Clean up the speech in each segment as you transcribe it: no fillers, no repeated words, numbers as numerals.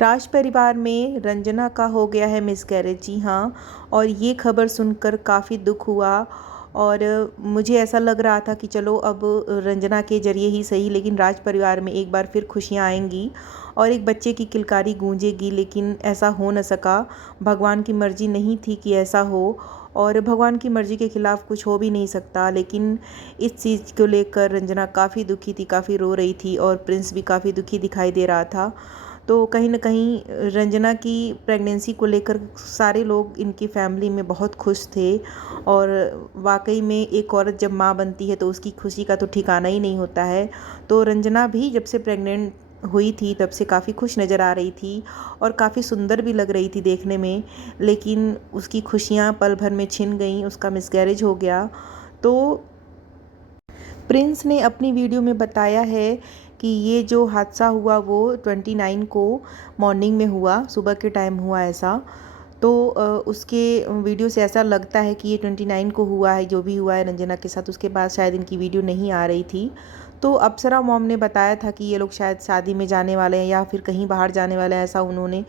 राज परिवार में रंजना का हो गया है मिसकैरेज। जी हाँ। और ये खबर सुनकर काफ़ी दुख हुआ। और मुझे ऐसा लग रहा था कि चलो अब रंजना के ज़रिए ही सही, लेकिन राज परिवार में एक बार फिर खुशियाँ आएंगी और एक बच्चे की किलकारी गूंजेगी, लेकिन ऐसा हो न सका। भगवान की मर्ज़ी नहीं थी कि ऐसा हो, और भगवान की मर्ज़ी के ख़िलाफ़ कुछ हो भी नहीं सकता। लेकिन इस चीज़ को लेकर रंजना काफ़ी दुखी थी, काफ़ी रो रही थी, और प्रिंस भी काफ़ी दुखी दिखाई दे रहा था। तो कहीं न कहीं रंजना की प्रेगनेंसी को लेकर सारे लोग इनकी फैमिली में बहुत खुश थे। और वाक़ई में एक औरत जब माँ बनती है तो उसकी खुशी का तो ठिकाना ही नहीं होता है। तो रंजना भी जब से प्रेग्नेंट हुई थी तब से काफ़ी खुश नज़र आ रही थी और काफ़ी सुंदर भी लग रही थी देखने में। लेकिन उसकी खुशियाँ पल भर में छिन गईं, उसका मिसकैरेज हो गया। तो प्रिंस ने अपनी वीडियो में बताया है कि ये जो हादसा हुआ वो 29 को मॉर्निंग में हुआ, सुबह के टाइम हुआ ऐसा। तो उसके वीडियो से ऐसा लगता है कि ये 29 को हुआ है, जो भी हुआ है रंजना के साथ। उसके बाद शायद इनकी वीडियो नहीं आ रही थी। तो अप्सरा मॉम ने बताया था कि ये लोग शायद शादी में जाने वाले हैं या फिर कहीं बाहर जाने वाले हैं, ऐसा उन्होंने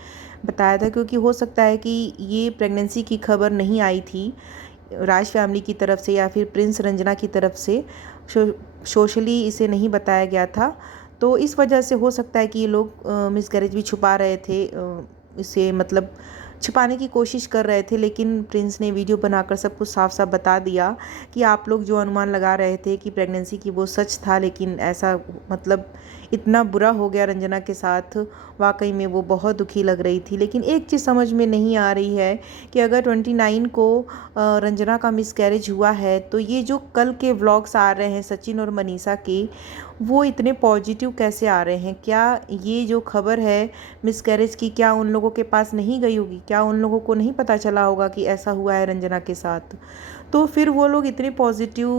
बताया था। क्योंकि हो सकता है कि ये प्रेगनेंसी की खबर नहीं आई थी राज फैमिली की तरफ से या फिर प्रिंस रंजना की तरफ से, सोशली इसे नहीं बताया गया था। तो इस वजह से हो सकता है कि ये लोग मिसकैरेज भी छुपा रहे थे, इसे मतलब छुपाने की कोशिश कर रहे थे। लेकिन प्रिंस ने वीडियो बनाकर सब कुछ साफ साफ बता दिया कि आप लोग जो अनुमान लगा रहे थे कि प्रेगनेंसी की वो सच था, लेकिन ऐसा मतलब इतना बुरा हो गया रंजना के साथ। वाकई में वो बहुत दुखी लग रही थी। लेकिन एक चीज़ समझ में नहीं आ रही है कि अगर 29 को रंजना का मिसकैरेज हुआ है तो ये जो कल के व्लॉग्स आ रहे हैं सचिन और मनीषा के, वो इतने पॉजिटिव कैसे आ रहे हैं? क्या ये जो खबर है मिसकैरेज की, क्या उन लोगों के पास नहीं गई होगी? क्या उन लोगों को नहीं पता चला होगा कि ऐसा हुआ है रंजना के साथ? तो फिर वो लोग इतने पॉजिटिव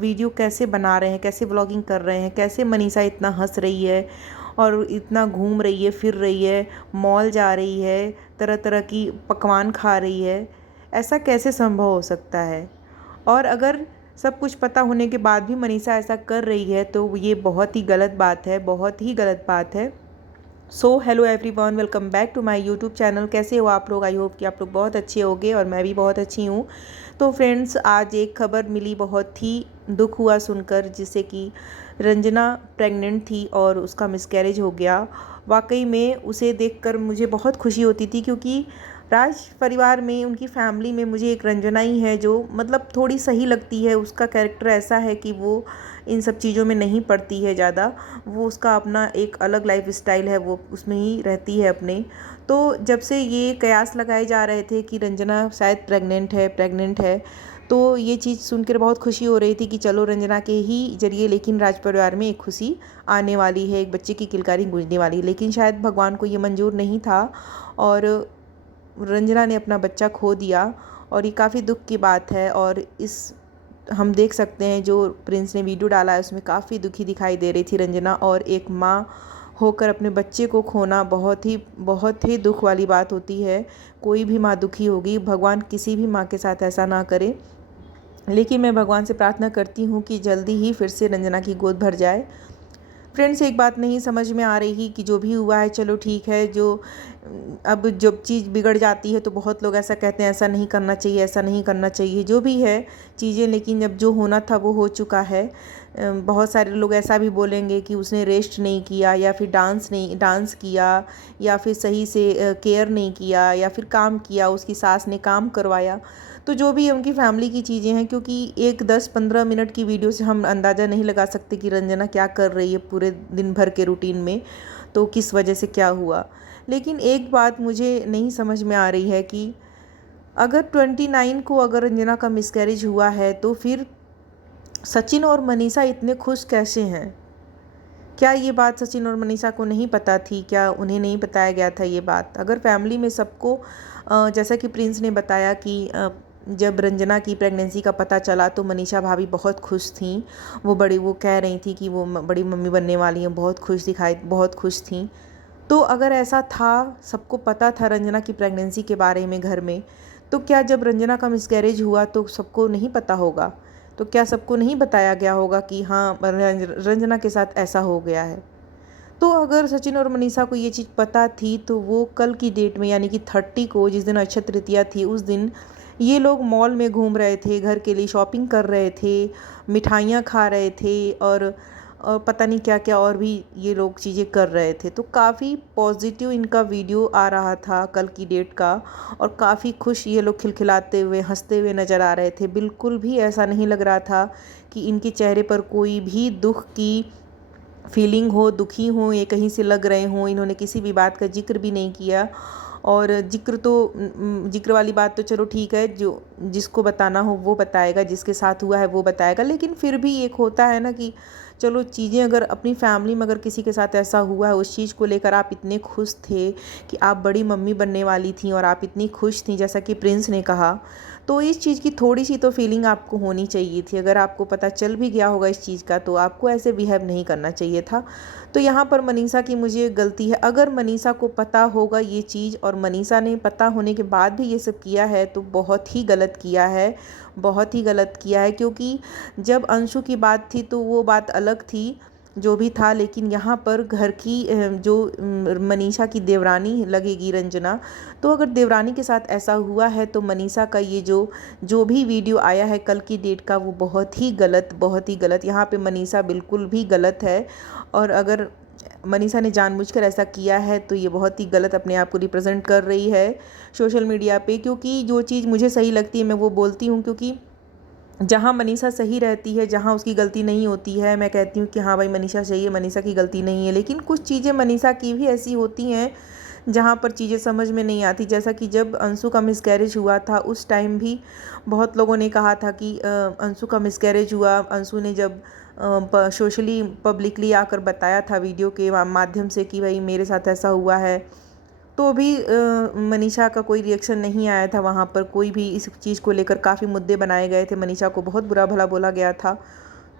वीडियो कैसे बना रहे हैं, कैसे व्लॉगिंग कर रहे हैं, कैसे मनीषा इतना हंस रही है और इतना घूम रही है, फिर रही है, मॉल जा रही है, तरह तरह की पकवान खा रही है? ऐसा कैसे संभव हो सकता है? और अगर सब कुछ पता होने के बाद भी मनीषा ऐसा कर रही है तो ये बहुत ही गलत बात है, बहुत ही गलत बात है। So hello everyone, welcome back to my YouTube channel. कैसे हो आप लोग? आई होप कि आप लोग बहुत अच्छे होंगे और मैं भी बहुत अच्छी हूँ। तो फ्रेंड्स, आज एक खबर मिली, बहुत ही दुख हुआ सुनकर, जिससे कि रंजना प्रेग्नेंट थी और उसका मिसकैरेज हो गया। वाकई में उसे देखकर मुझे बहुत खुशी होती थी, क्योंकि राज परिवार में उनकी फैमिली में मुझे एक रंजना ही है जो मतलब थोड़ी सही लगती है। उसका कैरेक्टर ऐसा है कि वो इन सब चीज़ों में नहीं पड़ती है ज़्यादा। वो उसका अपना एक अलग लाइफ स्टाइल है, वो उसमें ही रहती है अपने। तो जब से ये कयास लगाए जा रहे थे कि रंजना शायद प्रेग्नेंट है, तो ये चीज़ सुनकर बहुत खुशी हो रही थी कि चलो रंजना के ही ज़रिए लेकिन राज परिवार में एक खुशी आने वाली है, एक बच्चे की किलकारी गूंजने वाली है। लेकिन शायद भगवान को ये मंजूर नहीं था और रंजना ने अपना बच्चा खो दिया, और ये काफ़ी दुख की बात है। और इस हम देख सकते हैं जो प्रिंस ने वीडियो डाला है उसमें काफ़ी दुखी दिखाई दे रही थी रंजना, और एक माँ होकर अपने बच्चे को खोना बहुत ही दुख वाली बात होती है। कोई भी माँ दुखी होगी, भगवान किसी भी माँ के साथ ऐसा ना करे। लेकिन मैं भगवान से प्रार्थना करती हूँ कि जल्दी ही फिर से रंजना की गोद भर जाए। फ्रेंड्स, एक बात नहीं समझ में आ रही कि जो भी हुआ है चलो ठीक है। जो अब जब चीज़ बिगड़ जाती है तो बहुत लोग ऐसा कहते हैं, ऐसा नहीं करना चाहिए, ऐसा नहीं करना चाहिए, जो भी है चीज़ें। लेकिन जब जो होना था वो हो चुका है। बहुत सारे लोग ऐसा भी बोलेंगे कि उसने रेस्ट नहीं किया, या फिर डांस किया, या फिर सही से केयर नहीं किया, या फिर काम किया, उसकी सास ने काम करवाया। तो जो भी है उनकी फैमिली की चीज़ें हैं, क्योंकि एक 10-15 मिनट की वीडियो से हम अंदाज़ा नहीं लगा सकते कि रंजना क्या कर रही है पूरे दिन भर के रूटीन में, तो किस वजह से क्या हुआ। लेकिन एक बात मुझे नहीं समझ में आ रही है कि अगर 29 को अगर रंजना का मिसकैरेज हुआ है तो फिर सचिन और मनीषा इतने खुश कैसे हैं? क्या ये बात सचिन और मनीषा को नहीं पता थी? क्या उन्हें नहीं बताया गया था ये बात? अगर फैमिली में सबको जैसा कि प्रिंस ने बताया कि जब रंजना की प्रेगनेंसी का पता चला तो मनीषा भाभी बहुत खुश थीं। वो कह रही थी कि वो बड़ी मम्मी बनने वाली हैं, बहुत खुश थीं। तो अगर ऐसा था, सबको पता था रंजना की प्रेगनेंसी के बारे में घर में, तो क्या जब रंजना का मिसकैरेज हुआ तो सबको नहीं पता होगा? तो क्या सबको नहीं बताया गया होगा कि हाँ रंजना के साथ ऐसा हो गया है? तो अगर सचिन और मनीषा को ये चीज़ पता थी तो वो कल की डेट में यानी कि 30 को, जिस दिन अक्षय तृतीया थी, उस दिन ये लोग मॉल में घूम रहे थे, घर के लिए शॉपिंग कर रहे थे, मिठाइयाँ खा रहे थे और पता नहीं क्या क्या और भी ये लोग चीज़ें कर रहे थे। तो काफ़ी पॉजिटिव इनका वीडियो आ रहा था कल की डेट का, और काफ़ी खुश ये लोग खिलखिलाते हुए हंसते हुए नज़र आ रहे थे। बिल्कुल भी ऐसा नहीं लग रहा था कि इनके चेहरे पर कोई भी दुख की फीलिंग हो, दुखी हो, ये कहीं से लग रहे हों। इन्होंने किसी भी बात का जिक्र भी नहीं किया। और जिक्र वाली बात तो चलो ठीक है, जो जिसको बताना हो वो बताएगा, जिसके साथ हुआ है वो बताएगा। लेकिन फिर भी एक होता है ना कि चलो चीज़ें अगर अपनी फैमिली में अगर किसी के साथ ऐसा हुआ है, उस चीज़ को लेकर आप इतने खुश थे कि आप बड़ी मम्मी बनने वाली थी और आप इतनी खुश थी जैसा कि प्रिंस ने कहा, तो इस चीज़ की थोड़ी सी तो फीलिंग आपको होनी चाहिए थी। अगर आपको पता चल भी गया होगा इस चीज़ का तो आपको ऐसे बिहेव नहीं करना चाहिए था। तो यहाँ पर मनीषा की मुझे गलती है। अगर मनीषा को पता होगा ये चीज़ और मनीषा ने पता होने के बाद भी ये सब किया है तो बहुत ही गलत किया है, बहुत ही गलत किया है। क्योंकि जब अंशु की बात थी तो वो बात अलग थी, जो भी था। लेकिन यहाँ पर घर की जो मनीषा की देवरानी लगेगी रंजना, तो अगर देवरानी के साथ ऐसा हुआ है तो मनीषा का ये जो भी वीडियो आया है कल की डेट का, वो बहुत ही गलत, बहुत ही गलत। यहाँ पे मनीषा बिल्कुल भी गलत है। और अगर मनीषा ने जानबूझकर ऐसा किया है तो ये बहुत ही गलत अपने आप को रिप्रेजेंट कर रही है सोशल मीडिया पे। क्योंकि जो चीज़ मुझे सही लगती है मैं वो बोलती हूँ, क्योंकि जहाँ मनीषा सही रहती है, जहाँ उसकी गलती नहीं होती है, मैं कहती हूँ कि हाँ भाई मनीषा सही है, मनीषा की गलती नहीं है। लेकिन कुछ चीज़ें मनीषा की भी ऐसी होती हैं जहाँ पर चीज़ें समझ में नहीं आती। जैसा कि जब अंशु का मिसकैरेज हुआ था उस टाइम भी बहुत लोगों ने कहा था कि अंशु का मिसकैरेज हुआ। अंशु ने जब सोशली पब्लिकली आकर बताया था वीडियो के माध्यम से कि भाई मेरे साथ ऐसा हुआ है, तो भी मनीषा का कोई रिएक्शन नहीं आया था। वहाँ पर कोई भी इस चीज़ को लेकर काफ़ी मुद्दे बनाए गए थे, मनीषा को बहुत बुरा भला बोला गया था।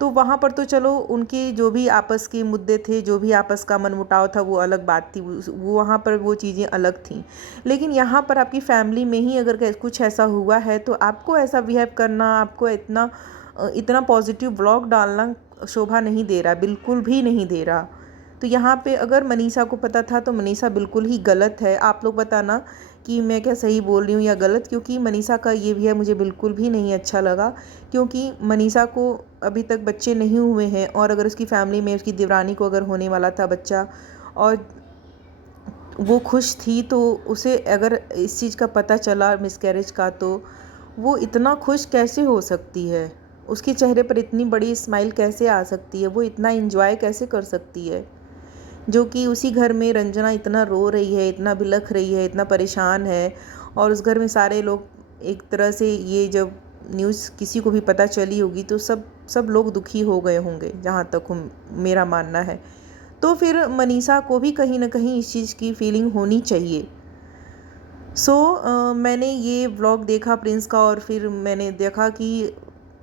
तो वहाँ पर तो चलो उनके जो भी आपस के मुद्दे थे, जो भी आपस का मनमुटाव था, वो अलग बात थी, वो वहाँ पर वो चीज़ें अलग थीं। लेकिन यहाँ पर आपकी फैमिली में ही अगर कुछ ऐसा हुआ है तो आपको ऐसा बिहेव करना, आपको इतना पॉजिटिव ब्लॉग डालना शोभा नहीं दे रहा, बिल्कुल भी नहीं दे रहा। तो यहाँ पे अगर मनीषा को पता था तो मनीषा बिल्कुल ही गलत है। आप लोग बताना कि मैं क्या सही बोल रही हूँ या गलत, क्योंकि मनीषा का ये भी है मुझे बिल्कुल भी नहीं अच्छा लगा। क्योंकि मनीषा को अभी तक बच्चे नहीं हुए हैं, और अगर उसकी फैमिली में उसकी देवरानी को अगर होने वाला था बच्चा और वो खुश थी, तो उसे अगर इस चीज़ का पता चला मिसकैरेज का, तो वो इतना खुश कैसे हो सकती है? उसके चेहरे पर इतनी बड़ी स्माइल कैसे आ सकती है? वो इतना एंजॉय कैसे कर सकती है? जो कि उसी घर में रंजना इतना रो रही है, इतना बिलख रही है, इतना परेशान है, और उस घर में सारे लोग एक तरह से, ये जब न्यूज़ किसी को भी पता चली होगी तो सब लोग दुखी हो गए होंगे, जहाँ तक मेरा मानना है। तो फिर मनीषा को भी कहीं ना कहीं इस चीज़ की फीलिंग होनी चाहिए। मैंने ये व्लॉग देखा प्रिंस का, और फिर मैंने देखा कि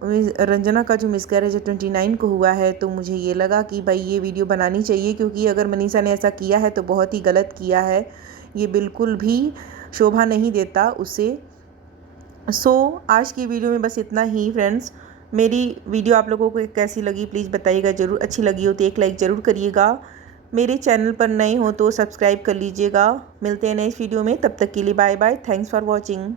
रंजना का जो मिसकैरेज 29 को हुआ है, तो मुझे ये लगा कि भाई ये वीडियो बनानी चाहिए। क्योंकि अगर मनीषा ने ऐसा किया है तो बहुत ही गलत किया है, ये बिल्कुल भी शोभा नहीं देता उसे। आज की वीडियो में बस इतना ही फ्रेंड्स। मेरी वीडियो आप लोगों को कैसी लगी प्लीज़ बताइएगा ज़रूर। अच्छी लगी हो तो एक लाइक ज़रूर करिएगा। मेरे चैनल पर नए हो तो सब्सक्राइब कर लीजिएगा। मिलते हैं नेक्स्ट वीडियो में, तब तक के लिए bye bye. Thanks for watching.